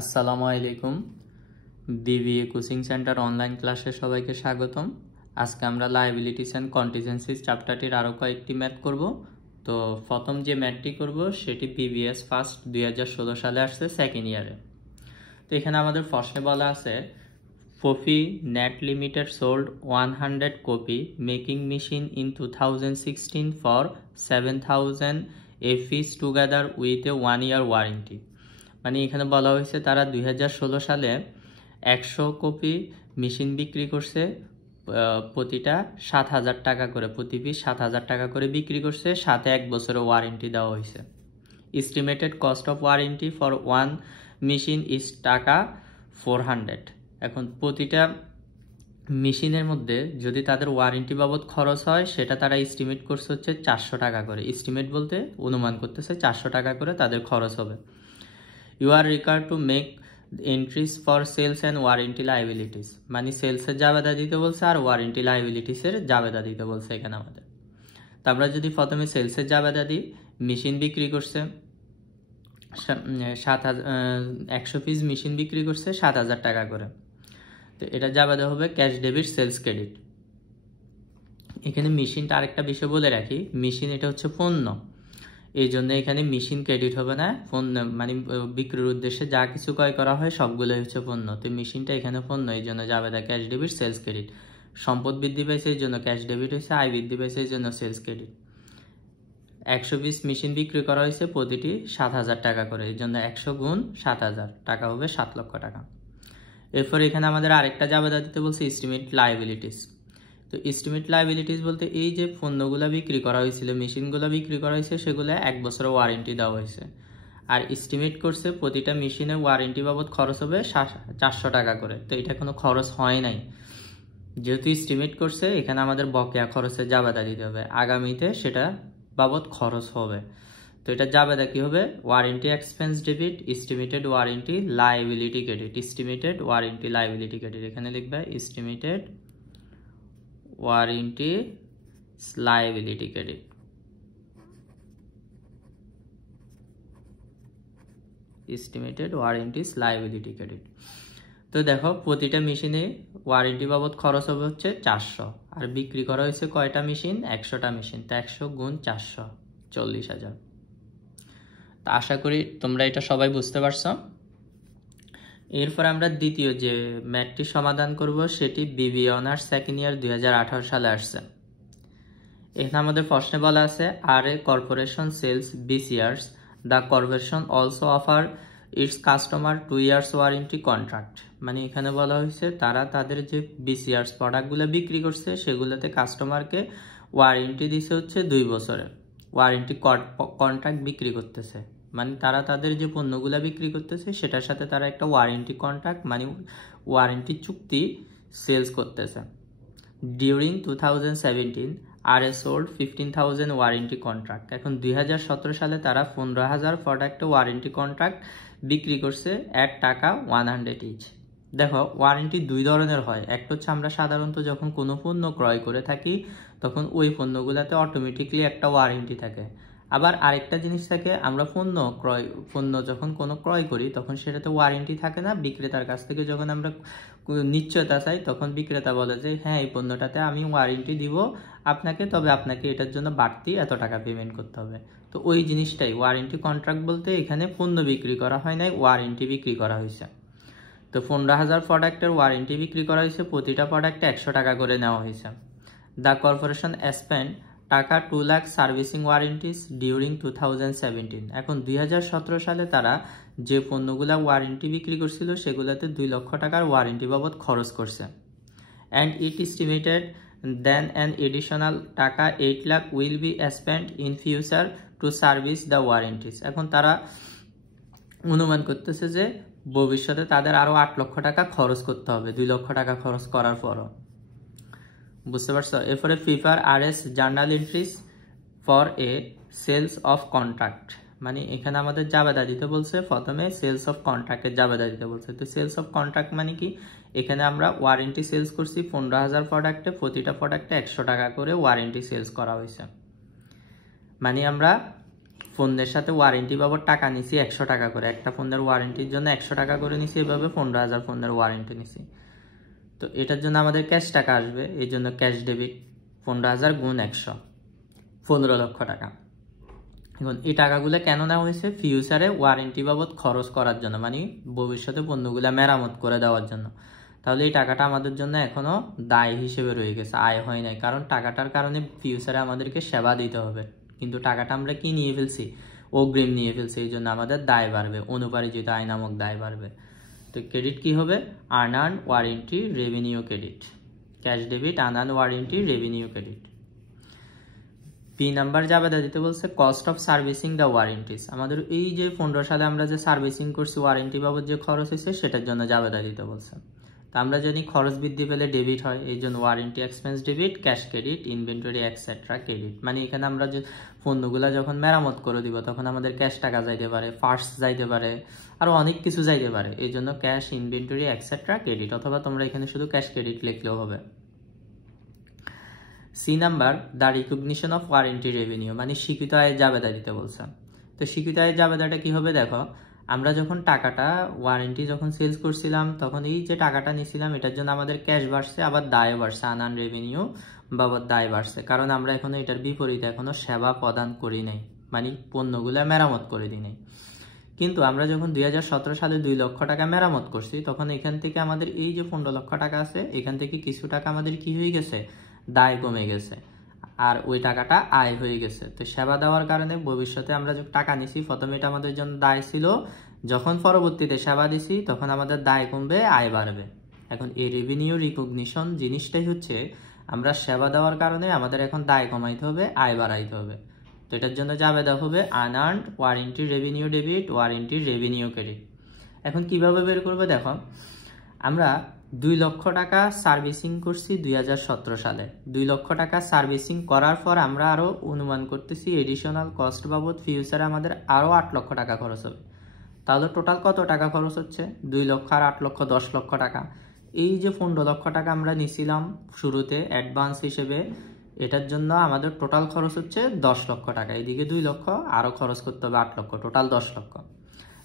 আসসালামু আলাইকুম। BBA coaching centre online ক্লাসে সবাইকে স্বাগতম। আজকে আমরা লায়াবিলিটিস অ্যান্ড কন্টিজেন্সিস চ্যাপ্টারটির আরও কয়েকটি ম্যাথ করব। তো প্রথম যে ম্যাথটি করব সেটি পিবিএস ফার্স্ট 2016 সালে আসছে সেকেন্ড ইয়ারে। তো এখানে আমাদের প্রশ্নে বলা আছে Foffy net limited sold 100 copy making machine in 2016 for 7000 এফিস together with a 1 year warranty. মানে এখানে বলা হয়েছে তারা 2016 সালে 100 কপি মেশিন বিক্রি করছে, প্রতিটা 7,000 টাকা করে, প্রতি পিস 7,000 টাকা করে বিক্রি করছে, সাথে 1 বছরের ওয়ারেন্টি দেওয়া হয়েছে। Estimated cost of warranty for one machine is টাকা 400। এখন প্রতিটা মেশিনের মধ্যে যদি তাদের ওয়ারেন্টি বাবদ খরচ হয় সেটা তারা এস্টিমেট করছে হচ্ছে 400 টাকা করে। এস্টিমেট বলতে অনুমান করতেছে 400 টাকা করে তাদের খরচ হবে। You are required to make entries for sales and warranty liabilities, মানে সেলসের জাবেদা দিতে বলছে আর ওয়ারেন্টি লাইবিলিটিসের জাবেদা দিতে বলছে এখানে আমাদের। তো আমরা যদি প্রথমে সেলসের জাবেদা দিই, মেশিন বিক্রি করছে 100 পিস মেশিন বিক্রি করছে 7,000 টাকা করে। তো এটা জাবেদা হবে ক্যাশ ডেবিট সেলস ক্রেডিট। এখানে মেশিনটা আরেকটা বিষয় বলে রাখি, মেশিন এটা হচ্ছে পণ্য, এই জন্য এখানে মেশিন ক্রেডিট হবে না। পণ্য মানে বিক্রির উদ্দেশ্যে যা কিছু ক্রয় করা হয় সবগুলোই হচ্ছে পণ্য। তো মেশিনটা এখানে পণ্য, এই জন্য জাবেদা ক্যাশ ডেবিট সেলস ক্রেডিট। সম্পদ বৃদ্ধি পাইছে এই জন্য ক্যাশ ডেবিট হয়েছে, আয় বৃদ্ধি পাইছে এই জন্য সেলস ক্রেডিট। 100 পিস মেশিন বিক্রি করা হয়েছে, প্রতিটি 7,000 টাকা করে, এই জন্য 100 গুণ 7,000 টাকা হবে 7 লক্ষ টাকা। এরপর এখানে আমাদের আরেকটা জাবেদা দিতে বলছে এস্টিমেট লায়াবিলিটিস। তো এস্টিমেট লায়াবিলিটিস বলতে এই যে পণ্যগুলো বিক্রি করা হয়েছিল, মেশিনগুলো বিক্রি করা হয়েছে, সেগুলো 1 বছরের ওয়ারেন্টি দেওয়া হয়েছে। আর এস্টিমেট করছে প্রতিটা মেশিনের ওয়ারেন্টি বাবদ খরচ হবে 400 টাকা করে। তো এটা কোনো খরচ হয় নাই, যেহেতু এস্টিমেট করছে এখানে আমাদের বকেয়া খরচের জাবেদা দিতে হবে, আগামীতে সেটা বাবদ খরচ হবে। তো এটা জাবেদা কি হবে, warranty expense debit estimated warranty liability credit. Estimated warranty liability credit এখানে লিখবে estimated warranty liability credit. Estimated ওয়ারেন্টিস liability credit. তো দেখো প্রতিটা মেশিনে ওয়ারেন্টি বাবদ খরচ হবে হচ্ছে 400, আর বিক্রি করা হয়েছে কয়টা মেশিন, 100টা মেশিন। তো 100 গুণ 400 40,000। তা আশা করি তোমরা এটা সবাই বুঝতে পারছো। এরপর আমরা দ্বিতীয় যে ম্যাথটি সমাধান করব সেটি বিবিএ অনার্স সেকেন্ড ইয়ার 2018 সালে আসছে। এখানে আমাদের প্রশ্নে বলা আছে আর A corporation sells BCRs, the corporation also offer its customer 2 years warranty contract. মানে এখানে বলা হয়েছে তারা তাদের যে বিসিআরস প্রোডাক্টগুলো বিক্রি করছে সেগুলোতে কাস্টমারকে ওয়ারেন্টি দিছে হচ্ছে 2 বছরের ওয়ারেন্টি কন্ট্রাক্ট বিক্রি করতেছে। মানে তারা তাদের যে পণ্যগুলো বিক্রি করতেছে সেটার সাথে তারা একটা ওয়ারেন্টি কন্ট্রাক্ট মানে ওয়ারেন্টি চুক্তি সেলস করতেছে। ডিউরিং 2017 আর এ সোল্ড 15,000 ওয়ারেন্টি কন্ট্রাক্ট। এখন 2017 সালে তারা 15,000 প্রোডাক্টে ওয়ারেন্টি কন্ট্রাক্ট বিক্রি করছে এট টাকা 100 ইচ। দেখো ওয়ারেন্টি দুই ধরনের হয়, একটা হচ্ছে আমরা সাধারণত যখন কোনো পণ্য ক্রয় করে থাকি তখন ওই পণ্যগুলোতে অটোমেটিকলি একটা ওয়ারেন্টি থাকে। আবার আরেকটা জিনিস থাকে, আমরা পণ্য যখন কোনো ক্রয় করি তখন সেটাতে ওয়ারেন্টি থাকে না, বিক্রেতার কাছ থেকে যখন আমরা নিশ্চয়তা চাই তখন বিক্রেতা বলে যে হ্যাঁ এই পণ্যটাতে আমি ওয়ারেন্টি দিব আপনাকে, তবে আপনাকে এটার জন্য বাড়তি এত টাকা পেমেন্ট করতে হবে। তো ওই জিনিসটাই ওয়ারেন্টি কন্ট্রাক্ট বলতে, এখানে পণ্য বিক্রি করা হয় নাই, ওয়ারেন্টি বিক্রি করা হয়েছে। তো 15,000 প্রোডাক্টের ওয়ারেন্টি বিক্রি করা হয়েছে, প্রতিটা প্রোডাক্টে 100 টাকা করে নেওয়া হয়েছে। দ্য কর্পোরেশন স্পেন্ড টাকা 2 লাখ সার্ভিসিং ওয়ারেন্টিস ডিউরিং 2017। এখন 2017 সালে তারা যে পণ্যগুলা ওয়ারেন্টি বিক্রি করছিল সেগুলোতে 2 লক্ষ টাকার ওয়ারেন্টি বাবদ খরচ করছে। And it estimated then an additional টাকা 8 lakh will be spent in future to service the warranties. এখন তারা অনুমান করতেছে যে ভবিষ্যতে তাদের আরও 8 লক্ষ টাকা খরচ করতে হবে 2 লক্ষ টাকা খরচ করার পরও। বুঝতে পারছো? এরপরে প্রিপেয়ার আরএস journal entries for a sales of contract. মানে এখানে আমাদের জাবেদা দিতে বলছে, প্রথমে সেলস অফ কন্ট্রাক্টের জাবেদা দিতে বলছে। তো সেলস অফ কন্ট্রাক্ট মানে কি, এখানে আমরা ওয়ারেন্টি সেলস করছি 15,000 প্রোডাক্টে, প্রতিটা প্রোডাক্টে 100 টাকা করে ওয়ারেন্টি সেলস করা হয়েছে। মানে আমরা ফোনের সাথে ওয়ারেন্টি বাবদ টাকা নিছি 100 টাকা করে, একটা ফোনের ওয়ারেন্টির জন্য 100 টাকা করে নিছি, এভাবে 15,000 ফোনের ওয়ারেন্টি নিছি। তো এটার জন্য আমাদের ক্যাশ টাকা আসবে, এই জন্য ক্যাশ ডেবিট 15,000 গুণ 100, 15 লক্ষ টাকা। এখন এই টাকাগুলো কেন নেওয়া হয়েছে? ফিউচারে ওয়ারেন্টি বাবদ খরচ করার জন্য, মানে ভবিষ্যতে পণ্যগুলো মেরামত করে দেওয়ার জন্য। তাহলে এই টাকাটা আমাদের জন্য এখনো দায় হিসেবে রয়ে গেছে, আয় হয় নাই, কারণ টাকাটার কারণে ফিউচারে আমাদেরকে সেবা দিতে হবে, কিন্তু টাকাটা আমরা কি নিয়ে ফেলছি? অগ্রিম নিয়ে ফেলছি, এই জন্য আমাদের দায় বাড়বে, অনুপার্জিত আয় নামক দায় বাড়বে। তো ক্রেডিট কি হবে? Unearned warranty revenue credit, cash debit unearned warranty revenue credit. B number জাবেদা দিতে বলছে cost of servicing the warranties. আমাদের এই যে 15 সালে আমরা যে সার্ভিসিং করছি, ওয়ারেন্টি বাবদ যে খরচ হয়েছে সেটার জন্য জাবেদা দিতে বলছে। তো আমরা জানি খরচ বৃদ্ধি পেলে ডেবিট হয়, এই জন্য warranty expense debit, cash credit, inventory etcetera credit. মানে এখানে আমরা যে পণ্যগুলো যখন মেরামত করে দিব তখন আমাদের ক্যাশ টাকা যাইতে পারে, ফার্স্ট যাইতে পারে, আরও অনেক কিছু যাইতে পারে, এই জন্য ক্যাশ, ইনভেন্টরি এক্সেট্রা ক্রেডিট, অথবা তোমরা এখানে শুধু ক্যাশ ক্রেডিট লিখলেও হবে। C number the recognition of warranty revenue, মানে স্বীকৃত আয়ের জাবেদা দিতে বলছে। তো স্বীকৃত আয়ের জাবেদাটা কি হবে? দেখো, আমরা যখন টাকাটা ওয়ারেন্টি যখন সেলস করছিলাম তখন এই যে টাকাটা নিছিলাম এটার জন্য আমাদের ক্যাশ বাড়ছে, আবার দায় বাড়ছে, আনআর্নড রেভিনিউ বাবদ দায় বাড়ছে, কারণ আমরা এখনো এটার বিপরীতে এখনো সেবা প্রদান করি নাই, মানে পণ্যগুলো মেরামত করে দিই নাই। কিন্তু আমরা যখন 2017 সালে 2 লক্ষ টাকা মেরামত করছি তখন এখান থেকে আমাদের এই যে 15 লক্ষ টাকা আছে এখান থেকে কিছু টাকা আমাদের কি হয়ে গেছে? দায় কমে গেছে, আর ওই টাকাটা আয় হয়ে গেছে। তো সেবা দেওয়ার কারণে ভবিষ্যতে আমরা যে টাকা নিছি প্রথমে এটা আমাদের জন্য দায় ছিল, যখন পরবর্তীতে সেবা দিছি তখন আমাদের দায় কমবে, আয় বাড়বে। এখন এই রেভিনিউ রিকগনিশন জিনিসটাই হচ্ছে আমরা সেবা দেওয়ার কারণে আমাদের এখন দায় কমাইতে হবে, আয় বাড়াইতে হবে। তো এটার জন্য জাবেদা হবে unearned warranty revenue debit, warranty revenue credit. এখন কিভাবে বের করবে? দেখো, আমরা 2 লক্ষ টাকা সার্ভিসিং করছি 2017 সালে। 2 লক্ষ টাকা সার্ভিসিং করার পর আমরা আরও অনুমান করতেছি এডিশনাল কস্ট বাবদ ফিউচারে আমাদের আরও 8 লক্ষ টাকা খরচ হবে। তাহলে টোটাল কত টাকা খরচ হচ্ছে? 2 লক্ষ আর 8 লক্ষ 10 লক্ষ টাকা। এই যে 15 লক্ষ টাকা আমরা নিছিলাম শুরুতে অ্যাডভান্স হিসেবে, এটার জন্য আমাদের টোটাল খরচ হচ্ছে 10 লক্ষ টাকা। এদিকে 2 লক্ষ, আরও খরচ করতে হবে 8 লক্ষ, টোটাল 10 লক্ষ।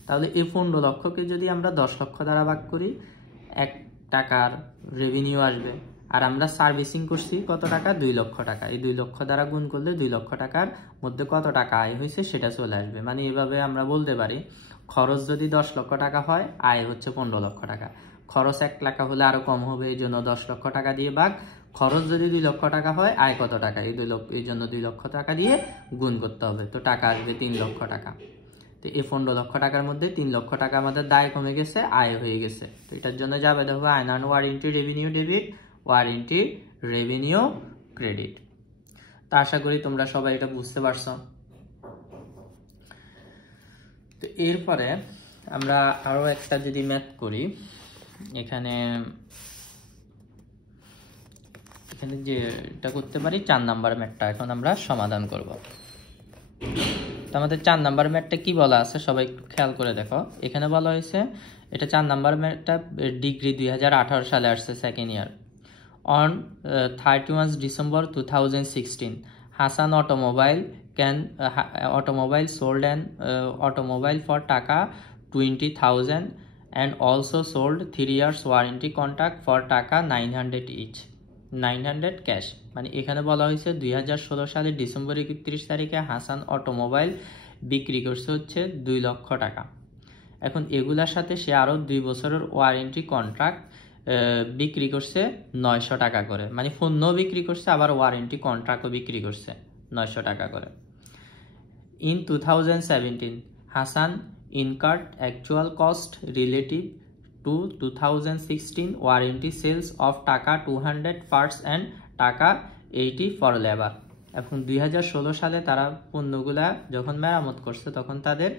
তাহলে এই 15 লক্ষকে যদি আমরা 10 লক্ষ দ্বারা ভাগ করি, 1 টাকার রেভিনিউ আসবে। আর আমরা সার্ভিসিং করছি কত টাকা? 2 লক্ষ টাকা। এই 2 লক্ষ দ্বারা গুণ করলে 2 লক্ষ টাকার মধ্যে কত টাকা আয় হয়েছে সেটা চলে আসবে। মানে এভাবে আমরা বলতে পারি খরচ যদি 10 লক্ষ টাকা হয়, আয় হচ্ছে 15 লক্ষ টাকা। খরচ 1 লাখ হলে আরো কম হবে, এই জন্য 10 লক্ষ টাকা দিয়ে ভাগ। খরচ যদি 2 লক্ষ টাকা হয়, আয় কত টাকা? এই জন্য 2 লক্ষ টাকা দিয়ে গুণ করতে হবে, তো টাকা আসবে 3 লক্ষ টাকা। তো এই 15 লক্ষ টাকার মধ্যে 3 লক্ষ টাকা আমাদের দায় কমে গেছে, আয় হয়ে গেছে। তো এটার জন্য যাবে দেখো unearned warranty revenue debit, warranty revenue credit. তো আশা করি তোমরা সবাই এটা বুঝতে পারছো। তো এরপরে আমরা আরো একটা যদি ম্যাথ করি, এখানে যে এটা করতে পারি 4 নাম্বার ম্যাথটা এখন আমরা সমাধান করব। তো আমাদের 4 নাম্বার ম্যাথটা কি বলা আছে সবাই খেয়াল করে দেখো। এখানে বলা হয়েছে এটা 4 নাম্বার ম্যাথটা ডিগ্রি 2018 সালে আসছে, second year. On 31 December 2016 Hassan automobile sold an automobile for টাকা 20,000 and also sold 3 years warranty contract for টাকা 900 each, 900 ক্যাশ। মানে এখানে বলা হয়েছে 2016 সালের ডিসেম্বর 31 তারিখে হাসান অটোমোবাইল বিক্রি করছে হচ্ছে 2 লক্ষ টাকা। এখন এগুলার সাথে সে আরও 2 বছরের ওয়ারেন্টি কন্ট্রাক্ট বিক্রি করছে 900 টাকা করে, মানে পণ্য বিক্রি করছে আবার ওয়ারেন্টি কন্ট্রাক্টও বিক্রি করছে 900 টাকা করে। In 2017 Hasan incurred actual cost relative to 2016 warranty sales of টাকা 200 পার্টস অ্যান্ড টাকা 80 ফর লেবার। এখন 2016 সালে তারা পণ্যগুলা যখন মেরামত করছে তখন তাদের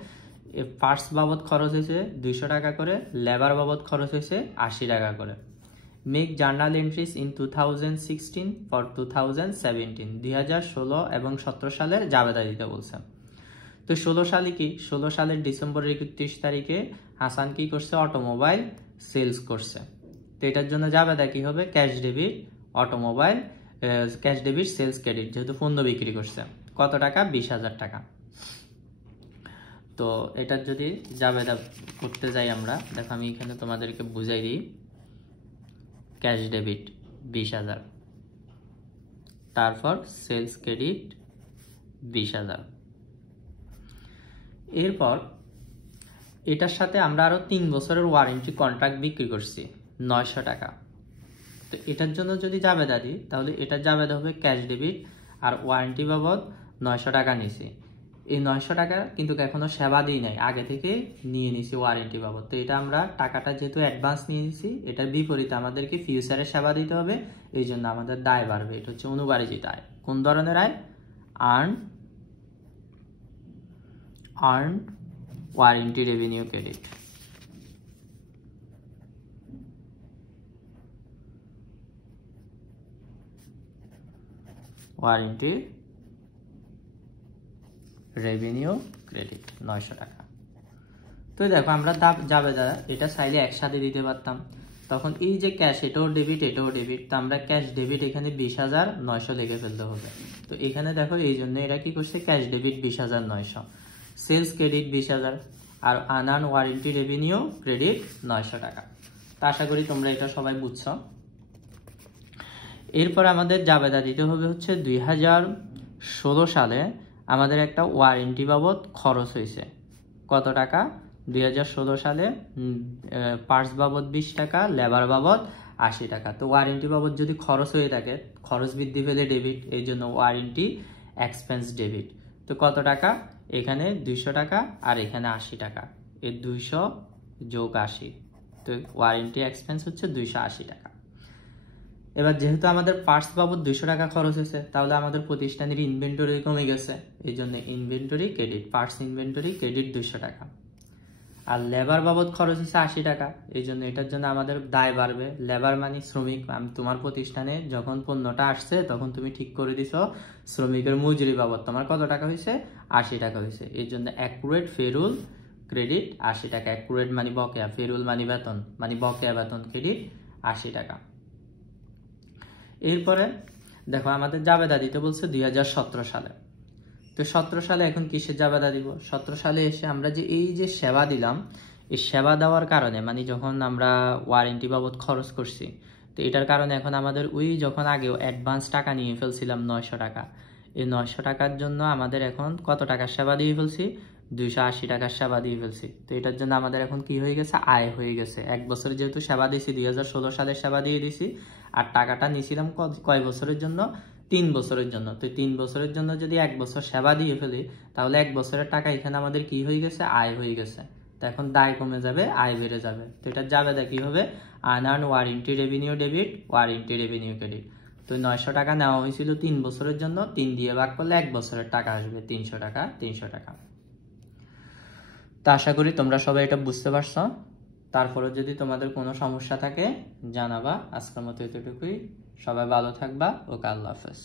পার্টস বাবদ খরচ হয়েছে 200 টাকা করে, লেবার বাবদ খরচ হয়েছে 80 টাকা করে। Make journal entries in 2016 for 2017, 2016 এবং 17 সালের জাবেদা দিতে বলছে। তো 16 সালে কি, 16 সালের ডিসেম্বর 31 তারিখে হাসান কি করছে? অটোমোবাইল সেলস করছে। তো এটার জন্য জাবেদা কি হবে? Cash debit automobile, cash debit sales credit, যেহেতু পণ্য বিক্রি করছে। কত টাকা? 20,000 টাকা। তো এটার যদি জাবেদা করতে যাই আমরা, দেখো আমি এখানে তোমাদেরকে বুঝাই দিই। ক্যাশ ডেবিট 20,000, তারপর সেলস ক্রেডিট 20,000। এরপর এটার সাথে আমরা আরো 3 বছরের ওয়ারেন্টি কন্ট্রাক্ট বিক্রি করছি 900 টাকা। তো এটার জন্য যদি জাবেদা দিই তাহলে এটার জাবেদা হবে ক্যাশ ডেবিট, আর ওয়ারেন্টি বাবদ 900 টাকা নিছি। এই 900 টাকা কিন্তু এখনো সেবা দিই নাই, আগে থেকে নিয়ে নিছি ওয়ারেন্টি বাবদ। তো এটা আমরা টাকাটা যেহেতু অ্যাডভান্স নিয়ে নিছি, এটার বিপরীতে আমাদেরকে ফিউচারে সেবা দিতে হবে, এই জন্য আমাদের দায় বাড়বে। এটা হচ্ছে অনুবারিজিত আয়। কোন ধরনের আয়? Earned warranty revenue credit. Warranty revenue credit 900 টাকা। তো দেখো আমরা জাবেদা এটা চাইলে একসাথে দিতে পারতাম, তখন এই যে ক্যাশ এটাও ডেবিট এটাও ডেবিট, তো আমরা ক্যাশ ডেবিট এখানে 20,900 লিখে ফেলতে হবে। তো এখানে দেখো এই জন্য এরা কি করছে, ক্যাশ ডেবিট 20,900, সেলস ক্রেডিট 20,000, আর আনআর্ন ওয়ারেন্টি রেভিনিউ ক্রেডিট 900 টাকা। তো আশা করি তোমরা এটা সবাই বুঝছো। এরপর আমাদের জাবেদা দিতে হবে হচ্ছে 2016 সালে আমাদের একটা ওয়ারেন্টি বাবদ খরচ হয়েছে কত টাকা? 2016 সালে পার্টস বাবদ 20 টাকা, লেবার বাবদ 80 টাকা। তো ওয়ারেন্টি বাবদ যদি খরচ হয়ে থাকে, খরচ বৃদ্ধি পেলে ডেবিট, এই জন্য ওয়ারেন্টি এক্সপেন্স ডেবিট। তো কত টাকা? এখানে 200 টাকা আর এখানে 80 টাকা, এই 200 যোগ 80, তো ওয়ারেন্টি এক্সপেন্স হচ্ছে 280 টাকা। এবার যেহেতু আমাদের পার্টস বাবদ 200 টাকা খরচ হয়েছে, তাহলে আমাদের প্রতিষ্ঠানের ইনভেন্টরি কমে গেছে, এই জন্য inventory credit, parts inventory credit 200 টাকা। আর লেবার বাবদ খরচ হচ্ছে 80 টাকা, এই জন্য এটার জন্য আমাদের দায় বাড়বে। লেবার মানে শ্রমিক। আমি তোমার প্রতিষ্ঠানে যখন পণ্যটা আসছে তখন তুমি ঠিক করে দিছো শ্রমিকের মজুরি বাবদ তোমার কত টাকা হয়েছে? 80 টাকা হয়েছে, এই জন্য অ্যাকুরেট ফেরুল ক্রেডিট 80 টাকা। অ্যাকুরেট মানে বকেয়া, ফেরুল মানে বেতন, মানে বকেয়া বেতন, ক্রেডিট 80 টাকা। এরপরে দেখো আমাদের জাবেদা দিতে বলছে 2017 সালে। তো 17 সালে এখন কিসের জাবেদা দিব? 17 সালে এসে আমরা যে এই যে সেবা দিলাম, এই সেবা দেওয়ার কারণে মানে যখন আমরা ওয়ারেন্টি বাবদ খরচ করছি, তো এটার কারণে এখন আমাদের ওই যখন আগেও অ্যাডভান্স টাকা নিয়ে ফেলছিলাম 900 টাকা, এই 900 টাকার জন্য আমাদের এখন কত টাকার সেবা দিয়ে ফেলছি? 280 টাকার সেবা দিয়ে ফেলছি। তো এটার জন্য আমাদের এখন কি হয়ে গেছে? আয় হয়ে গেছে। এক বছর যেহেতু সেবা দিয়েছি, 2016 সালের সেবা দিয়ে দিছি, আর টাকাটা নিয়েছিলাম কয় বছরের জন্য? 3 বছরের জন্য। তো 3 বছরের জন্য যদি 1 বছর সেবা দিয়ে ফেলি, তাহলে 1 বছরের টাকা এখানে আমাদের কি হয়ে গেছে? আয় হয়ে গেছে। তো এখন দায় কমে যাবে, আয় বেড়ে যাবে। তো এটা জাবেদা কি হবে? Unearned warranty revenue debit, warranty revenue credit. তো 900 টাকা নেওয়া হয়েছিল 3 বছরের জন্য, 3 দিয়ে ভাগ করলে 1 বছরের টাকা আসবে 300 টাকা, 300 টাকা। তো আশা করি তোমরা সবাই এটা বুঝতে পারছো। তারপরে যদি তোমাদের কোনো সমস্যা থাকে জানাবা। আজকের মতো এতটুকুই। সবাই ভালো থাকবা। ওকে, আল্লাহ হাফেজ।